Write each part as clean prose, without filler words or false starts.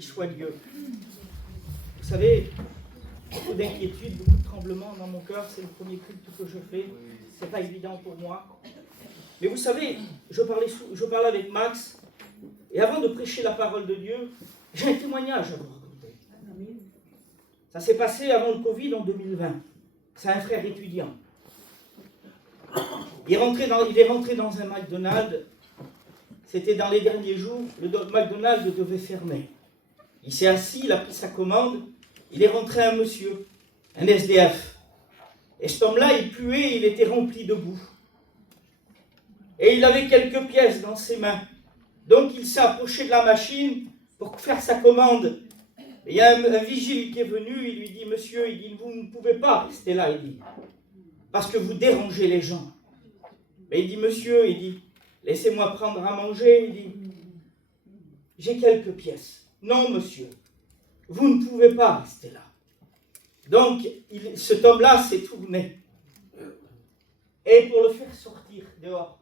Soit Dieu. Vous savez, beaucoup d'inquiétude, beaucoup de tremblements dans mon cœur, c'est le premier culte que je fais, c'est pas évident pour moi. Mais vous savez, je parlais avec Max, et avant de prêcher la parole de Dieu, j'ai un témoignage à vous raconter. Ça s'est passé avant le Covid en 2020. C'est un frère étudiant. Il est rentré dans un McDonald's, c'était dans les derniers jours, le McDonald's devait fermer. Il s'est assis, il a pris sa commande, il est rentré un monsieur, un SDF. Et cet homme-là, il puait, il était rempli de boue. Et il avait quelques pièces dans ses mains. Donc il s'est approché de la machine pour faire sa commande. Et il y a un vigile qui est venu, il lui dit, monsieur, il dit, vous ne pouvez pas rester là, il dit, parce que vous dérangez les gens. Mais il dit, monsieur, il dit, laissez-moi prendre à manger, il dit, j'ai quelques pièces. Non, monsieur, vous ne pouvez pas rester là. Donc, cet homme-là s'est tourné. Et pour le faire sortir dehors.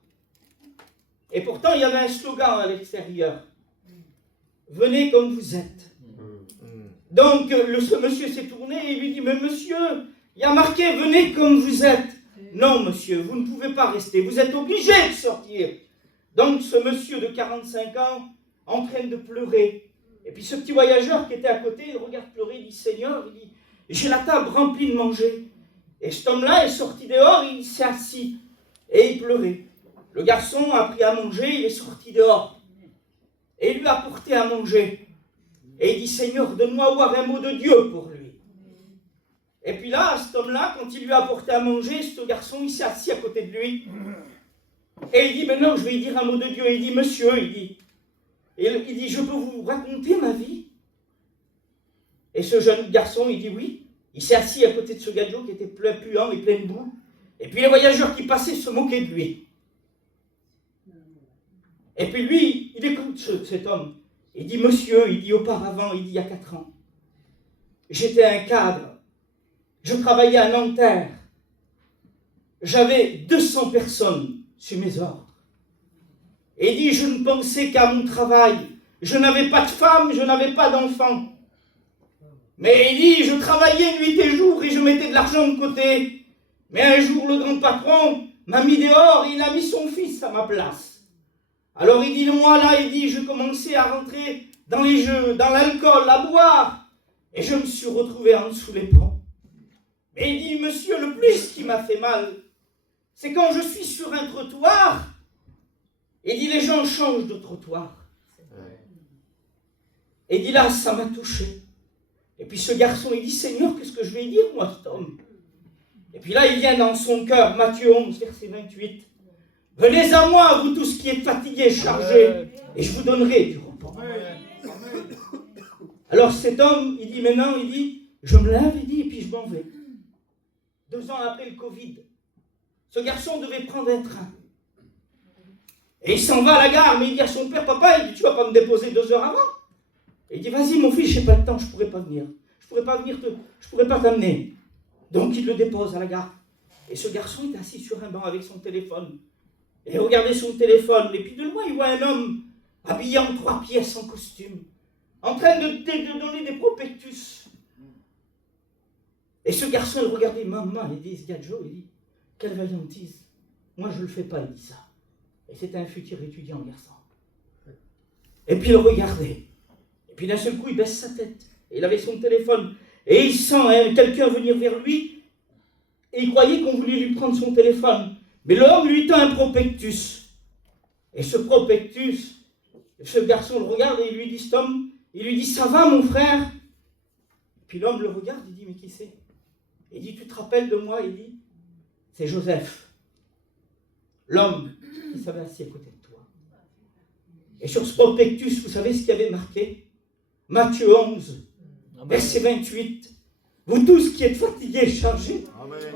Et pourtant, il y avait un slogan à l'extérieur. Venez comme vous êtes. Donc, ce monsieur s'est tourné et il lui dit, mais monsieur, il y a marqué, venez comme vous êtes. Non, monsieur, vous ne pouvez pas rester. Vous êtes obligé de sortir. Donc, ce monsieur de 45 ans, en train de pleurer. Et puis ce petit voyageur qui était à côté, il regarde pleurer, il dit, Seigneur, il dit, j'ai la table remplie de manger. Et cet homme-là est sorti dehors, il s'est assis. Et il pleurait. Le garçon a pris à manger, il est sorti dehors. Et il lui a apporté à manger. Et il dit, Seigneur, donne-moi voir un mot de Dieu pour lui. Et puis là, cet homme-là, quand il lui a apporté à manger, ce garçon, il s'est assis à côté de lui. Et il dit, maintenant, je vais lui dire un mot de Dieu. Et il dit, monsieur, il dit, je peux vous raconter ma vie? Et ce jeune garçon, il dit oui. Il s'est assis à côté de ce gadjo qui était plein puant et plein de boue. Et puis les voyageurs qui passaient se moquaient de lui. Et puis lui, il écoute cet homme. Il dit, monsieur, il dit, auparavant, il dit, il y a 4 ans, j'étais un cadre. Je travaillais à Nanterre. J'avais 200 personnes sur mes ordres. Et il dit, je ne pensais qu'à mon travail. Je n'avais pas de femme, je n'avais pas d'enfant. Mais il dit, je travaillais nuit et jour et je mettais de l'argent de côté. Mais un jour, le grand patron m'a mis dehors et il a mis son fils à ma place. Alors il dit, moi là, il dit, je commençais à rentrer dans les jeux, dans l'alcool, à boire. Et je me suis retrouvé en dessous les ponts. Mais il dit, monsieur, le plus qui m'a fait mal, c'est quand je suis sur un trottoir. Et dit, les gens changent de trottoir. Et dit, là, ça m'a touché. Et puis ce garçon, il dit, Seigneur, qu'est-ce que je vais dire, moi, cet homme? Et puis là, il vient dans son cœur, Matthieu 11, verset 28. Venez à moi, vous tous qui êtes fatigués, chargés, et je vous donnerai du repos. Alors cet homme, il dit, maintenant, il dit, je me lève, il dit, et puis je m'en vais. 2 ans après le Covid, ce garçon devait prendre un train. Et il s'en va à la gare, mais il dit à son père, papa, il dit, tu vas pas me déposer 2 heures avant? Et il dit, vas-y mon fils, j'ai pas le temps, je pourrais pas venir. Je pourrais pas t'amener. Donc il le dépose à la gare. Et ce garçon est assis sur un banc avec son téléphone. Et il regardait son téléphone. Et puis de loin, il voit un homme habillé en 3 pièces en costume, en train de donner des prospectus. Et ce garçon, il regardait, maman, il dit, ce gadjo, il dit, quelle vaillantise. Moi, je le fais pas, il dit ça. Et c'était un futur étudiant, garçon. Et puis il regardait. Et puis d'un seul coup, il baisse sa tête. Et il avait son téléphone. Et il sent quelqu'un venir vers lui. Et il croyait qu'on voulait lui prendre son téléphone. Mais l'homme lui tend un prospectus. Et ce prospectus, ce garçon le regarde et il lui dit, cet homme, il lui dit, ça va mon frère? Et puis l'homme le regarde, il dit, mais qui c'est? Il dit, tu te rappelles de moi? Il dit, c'est Joseph. L'homme qui s'avait assis à côté de toi. Et sur ce prospectus, vous savez ce qu'il y avait marqué? Matthieu 11, verset 28. Vous tous qui êtes fatigués, chargés,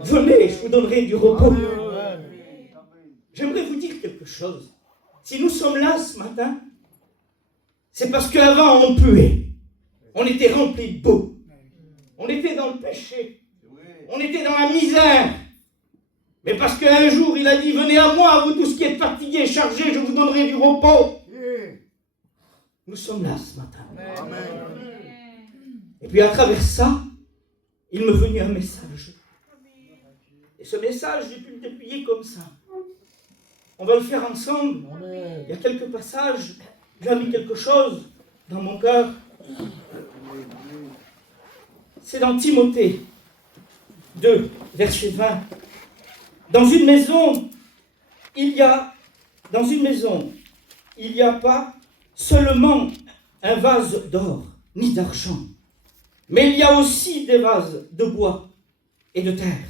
venez, je vous donnerai du repos. J'aimerais vous dire quelque chose. Si nous sommes là ce matin, c'est parce qu'avant on puait. On était remplis de boue. On était dans le péché. On était dans la misère. Mais parce qu'un jour, il a dit, venez à moi, vous tous qui êtes fatigués, chargés, je vous donnerai du repos. Nous sommes là ce matin. Amen. Et puis à travers ça, il m'est venu un message. Et ce message, j'ai pu le dépouiller comme ça. On va le faire ensemble. Il y a quelques passages. Dieu a mis quelque chose dans mon cœur. C'est dans Timothée 2, verset 20. Dans une maison, il n'y a pas seulement un vase d'or ni d'argent, mais il y a aussi des vases de bois et de terre.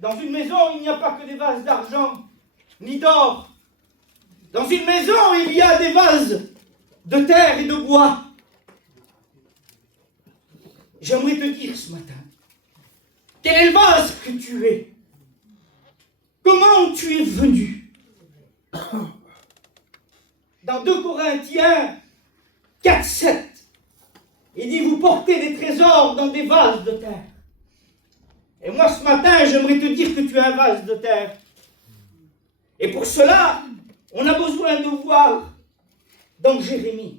Dans une maison, il n'y a pas que des vases d'argent ni d'or. Dans une maison, il y a des vases de terre et de bois. J'aimerais te dire ce matin, quel est le vase que tu es? Comment tu es venu? Dans 2 Corinthiens 4, 7, il dit, vous portez des trésors dans des vases de terre. Et moi, ce matin, j'aimerais te dire que tu es un vase de terre. Et pour cela, on a besoin de voir dans Jérémie.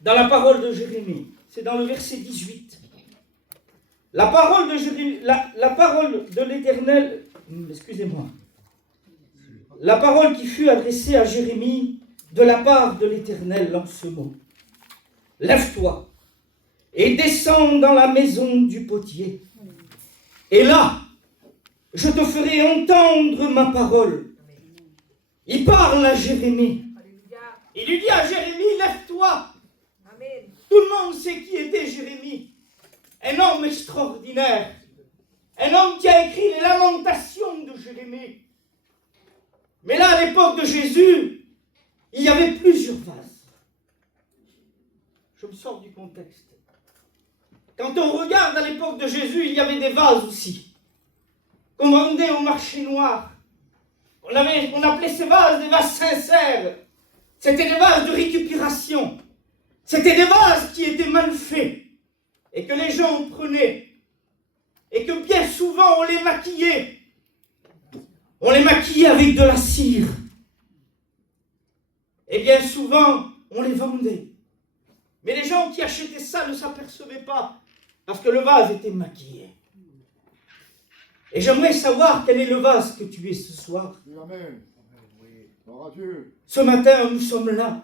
Dans la parole de Jérémie, c'est dans le verset 18. La parole de Jérémie, la parole de l'Éternel, excusez-moi, la parole qui fut adressée à Jérémie de la part de l'Éternel en ce mot. Lève-toi et descends dans la maison du potier. Et là, je te ferai entendre ma parole. Il parle à Jérémie. Il lui dit à Jérémie, lève-toi. Tout le monde sait qui était Jérémie. Un homme extraordinaire. Un homme qui a écrit les lamentations de Jérémie. Mais là, à l'époque de Jésus, il y avait plusieurs vases. Je me sors du contexte. Quand on regarde à l'époque de Jésus, il y avait des vases aussi, qu'on vendait au marché noir. On appelait ces vases des vases sincères. C'était des vases de récupération. C'était des vases qui étaient mal faits et que les gens prenaient. Et que bien souvent on les maquillait. On les maquillait avec de la cire. Et bien souvent on les vendait. Mais les gens qui achetaient ça ne s'apercevaient pas parce que le vase était maquillé. Et j'aimerais savoir quel est le vase que tu es ce soir. Amen. Ce matin, nous sommes là.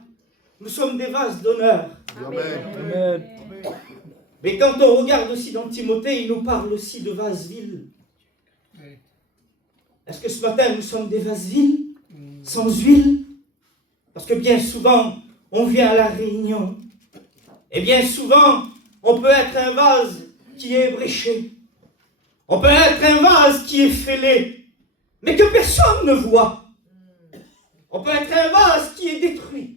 Nous sommes des vases d'honneur. Amen. Amen. Mais quand on regarde aussi dans Timothée, il nous parle aussi de vases viles. Est-ce que ce matin, nous sommes des vases viles, sans huile? Parce que bien souvent, on vient à la réunion. Et bien souvent, on peut être un vase qui est ébréché. On peut être un vase qui est fêlé, mais que personne ne voit. On peut être un vase qui est détruit.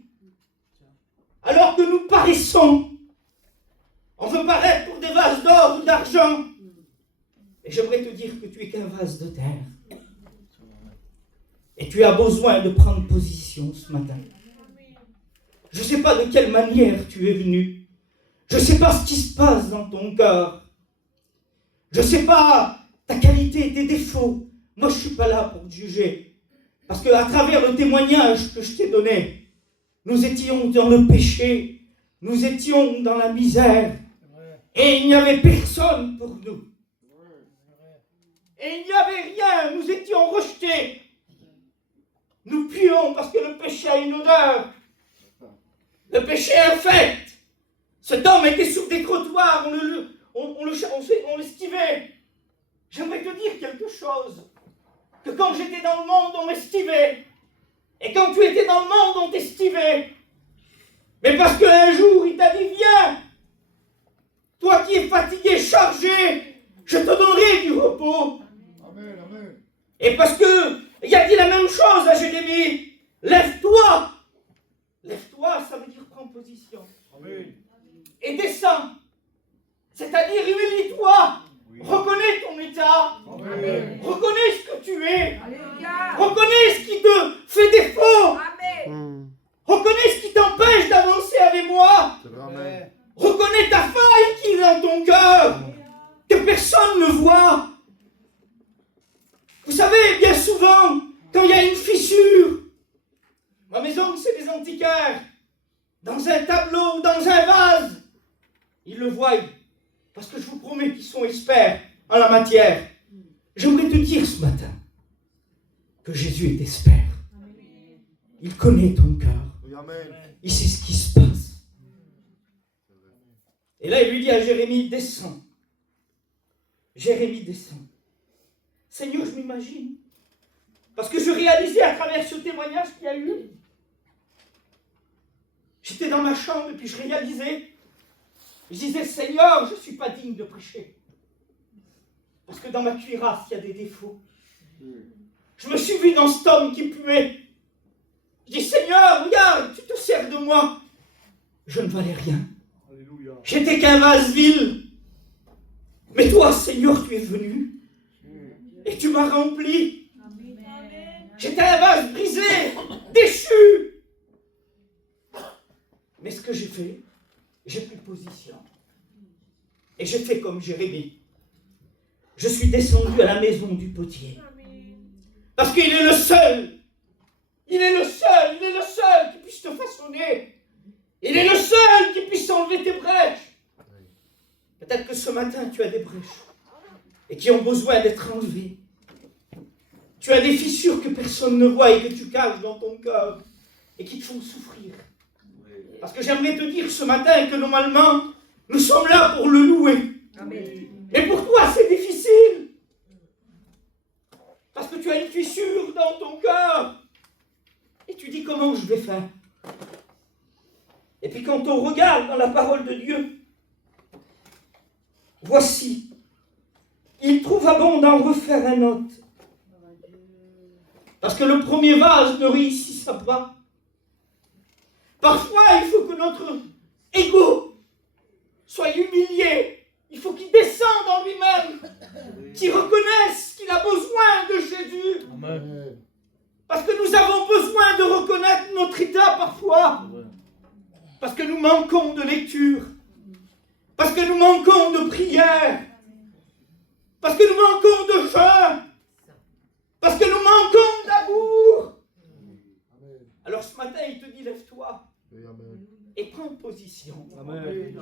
Alors que nous paraissons. On veut paraître pour des vases d'or ou d'argent. Et j'aimerais te dire que tu es qu'un vase de terre. Et tu as besoin de prendre position ce matin. Je ne sais pas de quelle manière tu es venu. Je ne sais pas ce qui se passe dans ton cœur. Je ne sais pas ta qualité, tes défauts. Moi, je ne suis pas là pour te juger. Parce qu'à travers le témoignage que je t'ai donné, nous étions dans le péché, nous étions dans la misère, et il n'y avait personne pour nous. Et il n'y avait rien, nous étions rejetés. Nous puons parce que le péché a une odeur. Le péché est infect. Cet homme était sur des trottoirs, on l'esquivait. J'aimerais te dire quelque chose. Que quand j'étais dans le monde, on m'esquivait. Et quand tu étais dans le monde, on t'esquivait. Mais parce qu'un jour, il t'a dit, viens. Toi qui es fatigué, chargé, je te donnerai du repos. Amen, amen. Et parce qu'il a dit la même chose à Jérémie. Lève-toi. Lève-toi, ça veut dire prends position. Amen. Et descends. C'est-à-dire humilie-toi. Oui. Reconnais ton état. Amen. Reconnais ce que tu es. Alléluia. Reconnais ce qui te fait défaut. Amen. Reconnais ce qui t'empêche d'avancer avec moi. Amen. Reconnais ta faille qui est dans ton cœur, que personne ne voit. Vous savez, bien souvent, quand il y a une fissure, gens que c'est des antiquaires, dans un tableau, dans un vase, ils le voient, parce que je vous promets qu'ils sont experts en la matière. J'aimerais te dire ce matin que Jésus est expert. Il connaît ton cœur. Il sait ce qui se passe. Et là, il lui dit à Jérémie, descends. Jérémie descend. Seigneur, je m'imagine. Parce que je réalisais à travers ce témoignage qu'il y a eu. J'étais dans ma chambre et puis je réalisais. Je disais, Seigneur, je ne suis pas digne de prêcher. Parce que dans ma cuirasse, il y a des défauts. Je me suis vu dans cet homme qui puait. Je dis, Seigneur, regarde, tu te sers de moi. Je ne valais rien. Alléluia. J'étais qu'un vase vil. Mais toi, Seigneur, tu es venu. Et tu m'as rempli. J'étais un vase brisé, déchu. Mais ce que j'ai fait, j'ai pris position. Et j'ai fait comme Jérémie. Je suis descendu à la maison du potier. Parce qu'il est le seul. Il est le seul qui puisse te façonner. Il est le seul qui puisse enlever tes brèches. Peut-être que ce matin, tu as des brèches et qui ont besoin d'être enlevées. Tu as des fissures que personne ne voit et que tu caches dans ton cœur et qui te font souffrir. Parce que j'aimerais te dire ce matin que normalement, nous sommes là pour le louer. Amen. Et pour toi, c'est difficile. Parce que tu as une fissure dans ton cœur. Et tu dis comment je vais faire. Et puis quand on regarde dans la parole de Dieu, voici, il trouva bon d'en refaire un autre. Parce que le premier vase ne réussissa pas. Parfois, il faut que notre ego soit humilié. Il faut qu'il descende en lui-même, qu'il reconnaisse qu'il a besoin de Jésus. Amen. Parce que nous avons besoin de reconnaître notre état parfois. Parce que nous manquons de lecture. Parce que nous manquons de prière. Parce que nous manquons de jeûne. Parce que nous manquons d'amour. Alors ce matin, il te dit, lève-toi et prends position. Amen.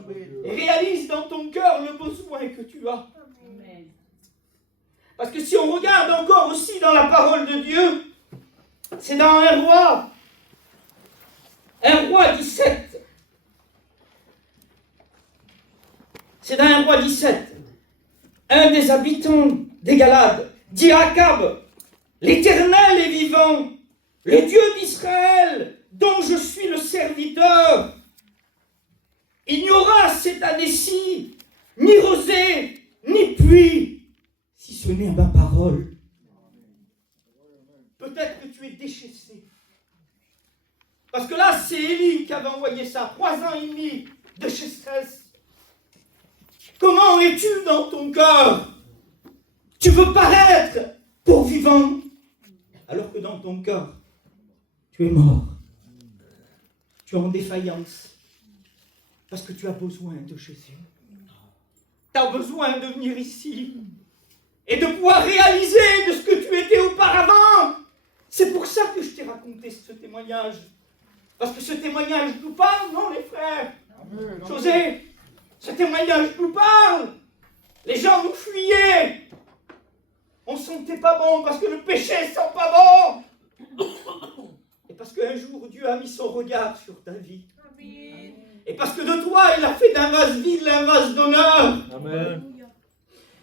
Et réalise dans ton cœur le besoin que tu as. Parce que si on regarde encore aussi dans la parole de Dieu, c'est dans un roi 17. C'est dans un roi 17. Un des habitants des Galades dit à Akab, l'Éternel est vivant, le Dieu d'Israël, dont je suis le serviteur. Il n'y aura cette année-ci ni rosée, ni pluie, si ce n'est ma parole. Peut-être que tu es déchaissé. Parce que là, c'est Élie qui avait envoyé ça. 3 ans et demi de déchessesse. Comment es-tu dans ton cœur? Tu veux paraître pour vivant, alors que dans ton cœur, tu es mort. Tu es en défaillance. Parce que tu as besoin de Jésus. Tu as besoin de venir ici et de pouvoir réaliser de ce que tu étais auparavant. C'est pour ça que je t'ai raconté ce témoignage. Parce que ce témoignage nous parle, non les frères? Amen. José, ce témoignage nous parle. Les gens nous fuyaient. On ne sentait pas bon parce que le péché ne sent pas bon. Et parce qu'un jour, Dieu a mis son regard sur ta vie. Et parce que de toi, il a fait d'un vase vide un vase d'honneur. Amen.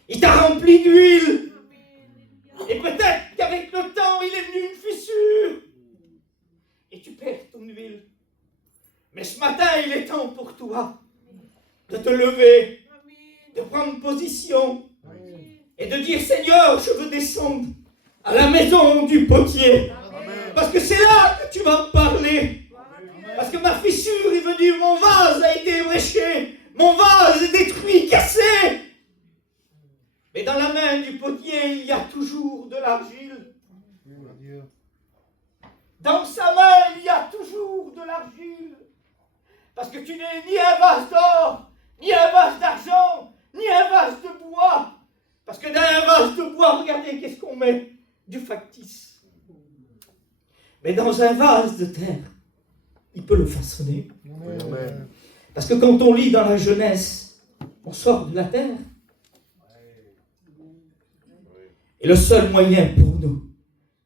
Il t'a rempli d'huile. Et peut-être qu'avec le temps, il est venu une fissure. Et tu perds ton huile. Mais ce matin, il est temps pour toi de te lever, de prendre position et de dire, Seigneur, je veux descendre à la maison du potier. Parce que c'est là que tu vas me parler. Parce que ma fissure est venue, mon vase a été ébréché, mon vase est détruit, cassé. Mais dans la main du potier, il y a toujours de l'argile. Dans sa main, il y a toujours de l'argile. Parce que tu n'es ni un vase d'or, ni un vase d'argent, ni un vase de bois. Parce que dans un vase de bois, regardez, qu'est-ce qu'on met? Du factice. Mais dans un vase de terre, il peut le façonner. Amen. Parce que quand on lit dans la Genèse, on sort de la terre. Et le seul moyen pour nous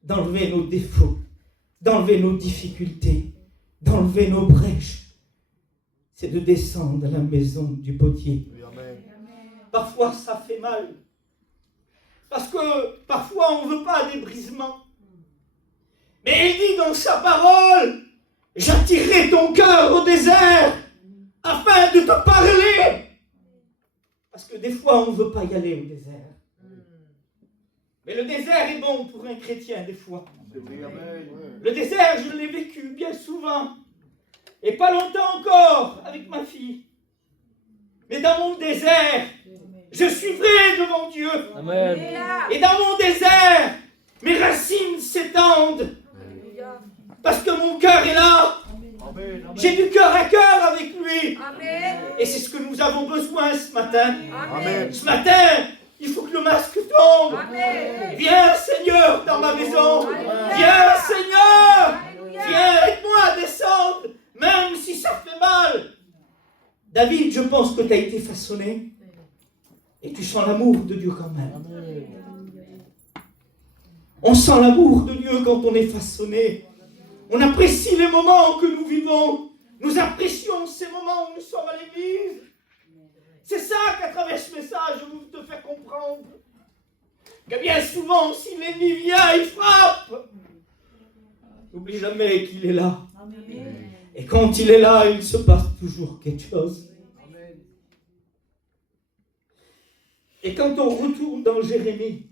d'enlever nos défauts, d'enlever nos difficultés, d'enlever nos brèches, c'est de descendre à la maison du potier. Amen. Parfois, ça fait mal. Parce que parfois, on ne veut pas des brisements. Mais il dit dans sa parole, j'attirerai ton cœur au désert afin de te parler. Parce que des fois, on ne veut pas y aller au désert. Mais le désert est bon pour un chrétien, des fois. Le désert, je l'ai vécu bien souvent. Et pas longtemps encore avec ma fille. Mais dans mon désert, je suis vrai devant Dieu. Amen. Et dans mon désert, mes racines s'étendent. Parce que mon cœur est là. Amen. J'ai du cœur à cœur avec lui. Amen. Et c'est ce que nous avons besoin ce matin. Amen. Ce matin, il faut que le masque tombe. Amen. Viens Seigneur dans ma maison. Viens Seigneur. Viens aide-moi à descendre. Même si ça fait mal. David, je pense que tu as été façonné. Et tu sens l'amour de Dieu quand même. On sent l'amour de Dieu quand on est façonné. On apprécie les moments que nous vivons. Nous apprécions ces moments où nous sommes à l'église. C'est ça qu'à travers ce message, je veux te faire comprendre. Que bien souvent, si l'ennemi vient, il frappe. N'oublie jamais qu'il est là. Et quand il est là, il se passe toujours quelque chose. Et quand on retourne dans Jérémie,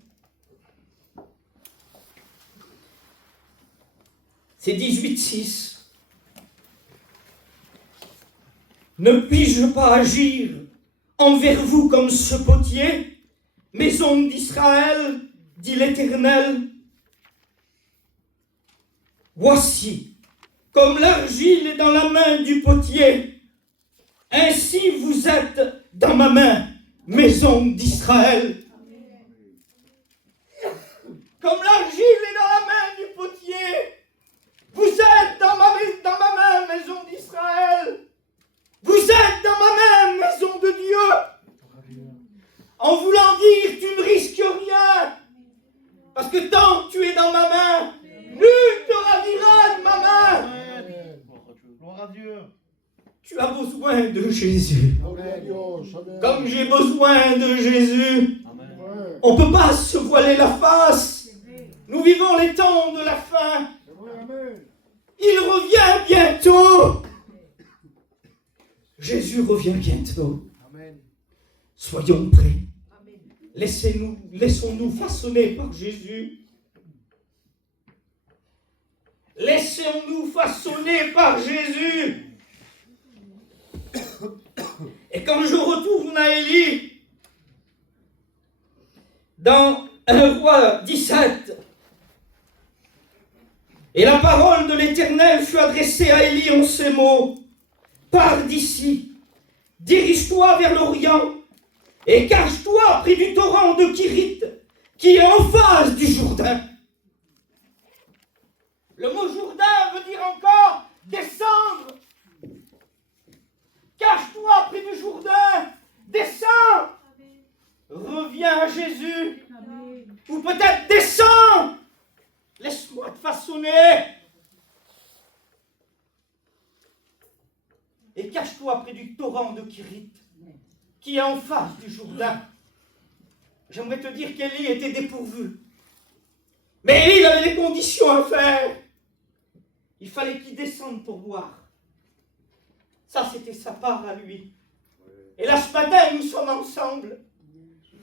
c'est 18:6. Ne puis-je pas agir envers vous comme ce potier, maison d'Israël, dit l'Éternel? Voici, comme l'argile est dans la main du potier, ainsi vous êtes dans ma main, maison d'Israël. Comme l'argile est dans la main du potier, vous êtes dans ma main, maison d'Israël. Vous êtes dans ma main, maison de Dieu. En voulant dire, tu ne risques rien. Parce que tant que tu es dans ma main, nul ne te ravira de ma main. Gloire à Dieu. Tu as besoin de Jésus. Amen. Comme j'ai besoin de Jésus. Amen. On ne peut pas se voiler la face. Nous vivons les temps de la fin. Amen. Il revient bientôt. Jésus revient bientôt. Amen. Soyons prêts. Laissons-nous façonner par Jésus. Laissons-nous façonner par Jésus. Et quand je retourne à Élie, dans 1 Roi 17, et la parole de l'Éternel fut adressée à Élie en ces mots: pars d'ici, dirige-toi vers l'Orient, et cache-toi près du torrent de Kirit, qui est en face du Jourdain. Le mot Jourdain veut dire encore descendre. Cache-toi près du Jourdain, descends. Reviens à Jésus. Ou peut-être descends. Laisse-moi te façonner. Et cache-toi près du torrent de Kirit, qui est en face du Jourdain. J'aimerais te dire qu'Élie était dépourvu. Mais Élie avait des conditions à faire. Il fallait qu'il descende pour boire. Ça, c'était sa part à lui. Et là, ce matin, nous sommes ensemble.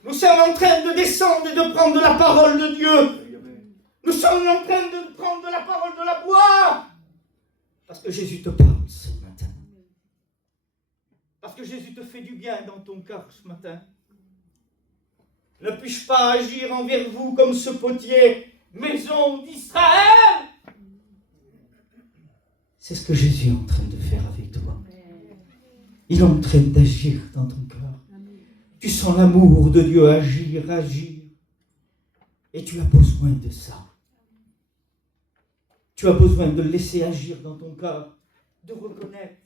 Nous sommes en train de descendre et de prendre de la parole de Dieu. Nous sommes en train de prendre de la parole, de la boire. Parce que Jésus te parle ce matin. Parce que Jésus te fait du bien dans ton cœur ce matin. Ne puis-je pas agir envers vous comme ce potier, maison d'Israël? C'est ce que Jésus est en train de faire avec toi. Il est en train d'agir dans ton cœur. Tu sens l'amour de Dieu agir. Et tu as besoin de ça. Tu as besoin de le laisser agir dans ton cœur, de reconnaître,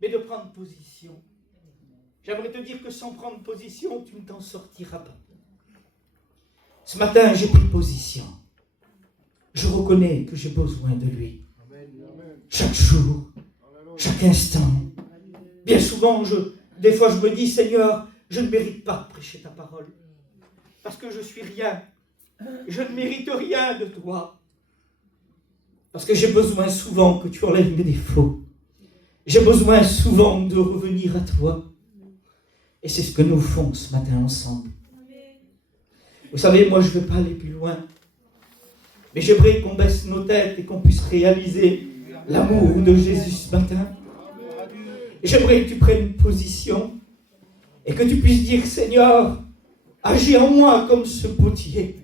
mais de prendre position. J'aimerais te dire que sans prendre position, tu ne t'en sortiras pas. Ce matin, j'ai pris position. Je reconnais que j'ai besoin de lui. Chaque jour, chaque instant. Bien souvent, des fois, je me dis, Seigneur, je ne mérite pas de prêcher ta parole. Parce que je suis rien. Je ne mérite rien de toi. Parce que j'ai besoin souvent que tu enlèves mes défauts. J'ai besoin souvent de revenir à toi. Et c'est ce que nous faisons ce matin ensemble. Vous savez, moi je ne veux pas aller plus loin. Mais j'aimerais qu'on baisse nos têtes et qu'on puisse réaliser l'amour de Jésus ce matin. Et j'aimerais que tu prennes position et que tu puisses dire, Seigneur, agis en moi comme ce potier.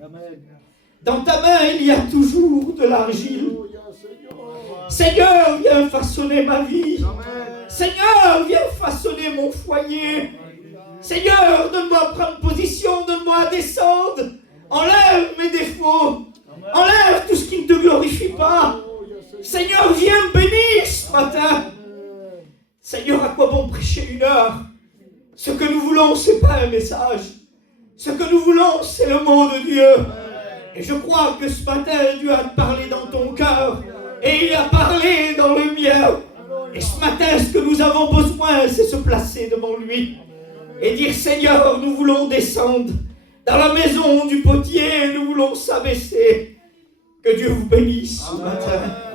Dans ta main, il y a toujours de l'argile. Seigneur, viens façonner ma vie. Seigneur, viens façonner mon foyer. Seigneur, donne-moi à prendre position, donne-moi à descendre. Enlève mes défauts. Enlève tout ce qui ne te glorifie pas. Seigneur, viens me bénir ce matin. Seigneur, à quoi bon prêcher 1 heure? Ce que nous voulons, ce n'est pas un message. Ce que nous voulons, c'est le mot de Dieu. Et je crois que ce matin, Dieu a parlé dans ton cœur. Et il a parlé dans le mien. Et ce matin, ce que nous avons besoin, c'est se placer devant lui. Et dire, Seigneur, nous voulons descendre dans la maison du potier. Nous voulons s'abaisser. Que Dieu vous bénisse ce matin.